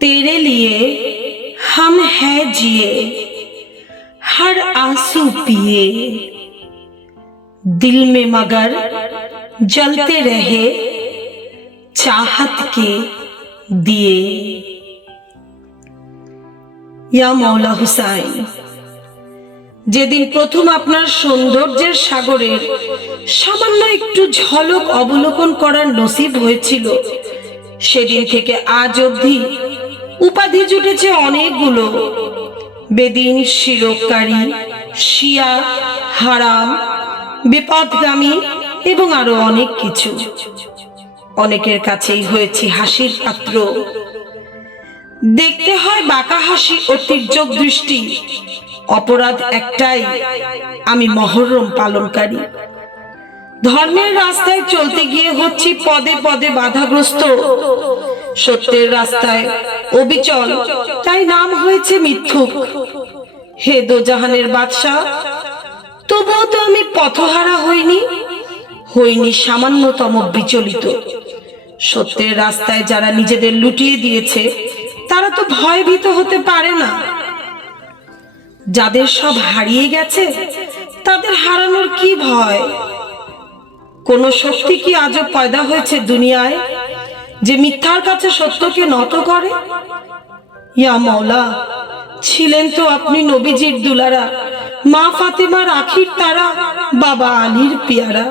तेरे लिए हम हैं जिए, हर आंसू पिए, दिल में मगर जलते रहे चाहत के दिए। या मौला হুসাইন, যেদিন প্রথম আপনার সৌন্দর্যের সাগরের সামান্য একটু ঝলক অবলোকন করার নসিব হয়েছিল, সেদিন থেকে আজ অবধি উপাধি জুটেছে অনেকগুলো। বেদিন, শিরোকারী, শিয়া, হারাম, বিপদগামী এবং আরো অনেক কিছু। অনেকের কাছেই হয়েছি হাসির পাত্র। দেখতে হয় বাঁকা হাসি ও তির্যক দৃষ্টি। অপরাধ একটাই, আমি মহরম পালনকারী। ধর্মের রাস্তায় চলতে গিয়ে হচ্ছি পদে পদে বাধাগ্রস্ত। সত্যের রাস্তায় অবিচল, তাই নাম হয়েছে মিথ্যুক। হে দোজাহানের বাদশা, তবুও তো আমি পথহারা হইনি সামান্যতম বিচলিত। সত্যের রাস্তায় যারা নিজেদের লুটিয়ে দিয়েছে, তারা তো ভয়ভীত হতে পারে না। যাদের সব হারিয়ে গেছে, তাদের হারানোর কি ভয়? কোন শক্তি কি আজও পয়দা হয়েছে দুনিয়ায় যে মিথ্যার কাছে সত্যকে নত করে? ইয়া মওলা, ছিলেন তো আপনি নবীজির দুলারা, মা ফাতেমার আখির তারা, বাবা আলীর পিয়ারা।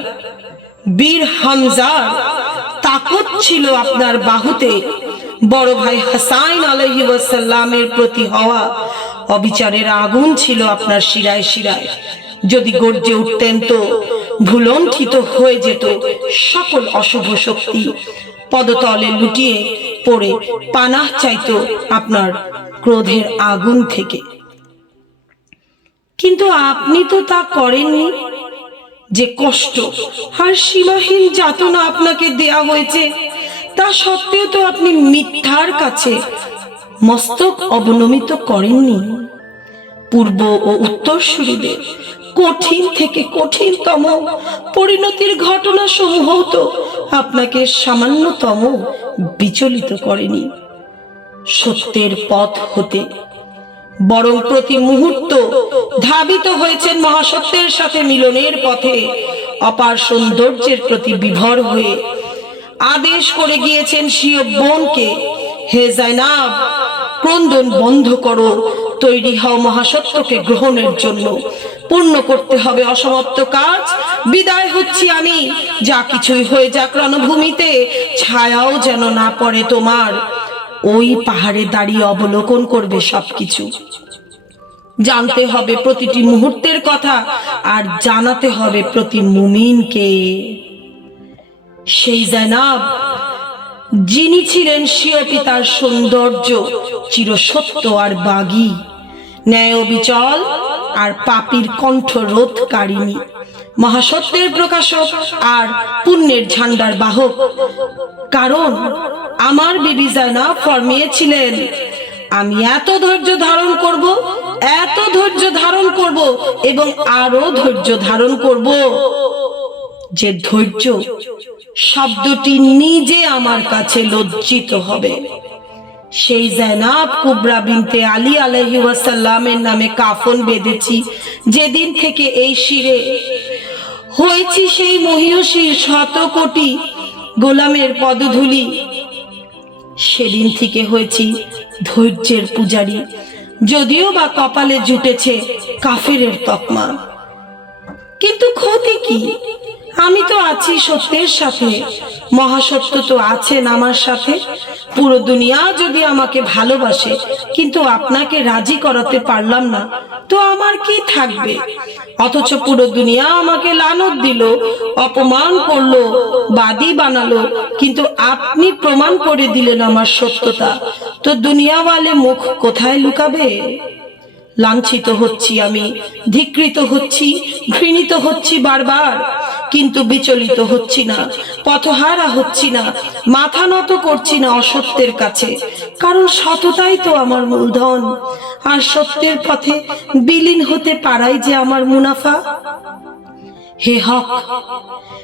বীর হামজার তাকত ছিল আপনার বাহুতে, বড় ভাই হাসান আলাইহি ওয়াসাল্লামের প্রতি হওয়া অবিচারের আগুন ছিল আপনার শিরায় শিরায়। যদি গর্জে উঠতেন তো ভুলণ্ঠিত হয়ে যেত সকল অশুভ শক্তি, পদতলে লুটিয়ে পড়ে পানাহ চাইতো আপনার ক্রোধের আগুন থেকে। কিন্তু আপনি তো তা করেননি। যে কষ্ট আর সীমাহীন যাতনা আপনাকে দেয়া হয়েছে, তা সত্ত্বেও তো আপনি মিথ্যার কাছে মস্তক অবনমিত করেননি। পূর্ব ও উত্তরসূরিদের কঠিন থেকে কঠিনতম পরিণতির ঘটনা সমূহ তো আপনাকে সামান্যতম বিচলিত করেনি সত্যের পথ হতে, বরং প্রতি মুহূর্ত ধাবিত হয়েছেন মহাসত্যের সাথে মিলনের পথে। অপার সৌন্দর্যের প্রতি বিভোর হয়ে আদেশ করে গিয়েছেন স্বীয় বোনকে, হে জাইনাব, ক্রন্দন বন্ধ করো, তৈরি হও মহাসত্যকে গ্রহণের জন্য। পূর্ণ করতে হবে অসমাপ্ত কাজ। বিদায় হচ্ছি আমি, যা কিছুই হয়ে যাক রণভূমিতে, ছায়াও যেন না পড়ে তোমার। ওই পাহাড়ে দাঁড়িয়ে অবলোকন করবে সবকিছু। জানতে হবে প্রতিটি মুহূর্তের কথা, আর জানাতে হবে প্রতি মুমিনকে। সেই জাইনাব যিনি ছিলেন স্বীয় পিতার সৌন্দর্য, চিরসত্য আর বাগী, ন্যায় বিচল আর পাপীর কণ্ঠ রোধকারিণী, মহাসত্যের প্রকাশক আর পুণ্যের ঝান্ডার বাহক। কারণ আমার বিবি জাইনাব ফরমিয়েছিলেন, আমি এত ধৈর্য ধারণ করব, এত ধৈর্য ধারণ করব এবং আরো ধৈর্য ধারণ করব, যে ধৈর্য শব্দটি নিজে আমার কাছে লজ্জিত হবে। সেই জাইনাব কুবরা বিনতে আলী আলাইহি ওয়াসাল্লামের নামে কাফন বেঁধেছি যেদিন থেকে এই শিরে হয়েছি সেই মহিয়সীর শত কোটি গোলামের পদধূলি, সেদিন থেকে হয়েছি ধৈর্যের পূজারী। যদিও বা কপালে জুটেছে কাফেরের তকমা, কিন্তু ক্ষতি কি? আমি তো আছি সত্যের সাথে, মহাসত্য তো আছেন আমার সাথে। পুরো দুনিয়া যদি আমাকে ভালোবাসে, কিন্তু আপনাকে রাজি করাতে পারলাম না, তো আমার কি থাকবে? অথচ পুরো দুনিয়া আমাকে লানত দিল, অপমান করলো, বাদী বানালো, কিন্তু আপনি প্রমাণ করে দিলেন আমার সত্যতা, তো দুনিয়াওয়ালে মুখ কোথায় লুকাবে? লাঞ্ছিত হচ্ছি আমি, ধিক্কৃত হচ্ছি, ঘৃণিত হচ্ছি বারবার, কিন্তু বিচলিত হচ্ছি না, পথহারা হচ্ছি না, মাথা নত করছি না অসত্যের কাছে। কারণ সততাই তো আমার মূলধন, আর সত্যের পথে বিলীন হতে পারাই যে আমার মুনাফা। হে হক,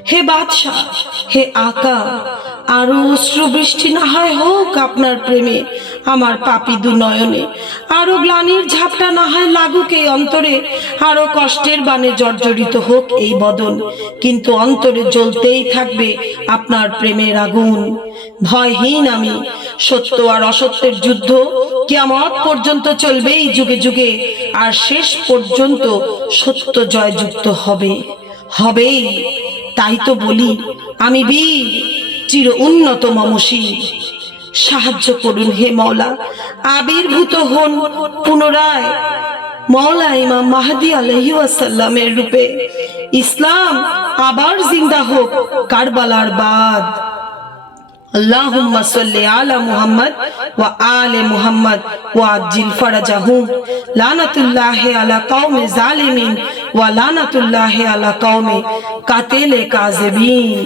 হে বাদশাহ, হে আকা, আরো অশ্রু বৃষ্টি না হয় হোক আপনার প্রেমে, আমার পাপী দুনয়নে। আরো গ্লানির ঝাপটা না হয় লাগুক এই অন্তরে, আরো কষ্টের বানে জর্জরিত হোক এই বদন, কিন্তু অন্তরে জ্বলতেই থাকবে আপনার প্রেমের আগুন। ভয়হীন আমি, সত্য আর অসত্যের যুদ্ধ কিয়ামত পর্যন্ত চলবেই যুগে যুগে, আর শেষ পর্যন্ত সত্য জয়যুক্ত হবেই। তাই তো বলি আমি বীর, চির উন্নত মমশীর। সাহায্য করুন হে মওলা, আবির্ভূত হন পুনরায় মওলা ইমাম মাহদী আলাইহি ওয়াসাল্লামের রূপে। ইসলাম আবার জিন্দা হোক কারবালার বাদ। আল্লাহুম্মা সাল্লি আলা মুহাম্মদ ওয়া আলে মুহাম্মদ ওয়া আজ্জিল ফারাজাহুম। লানাতুল্লাহি আলা কওমি জালিমিন ওয়া লানাতুল্লাহি আলা কওমি কাতিলে কাযিবিন।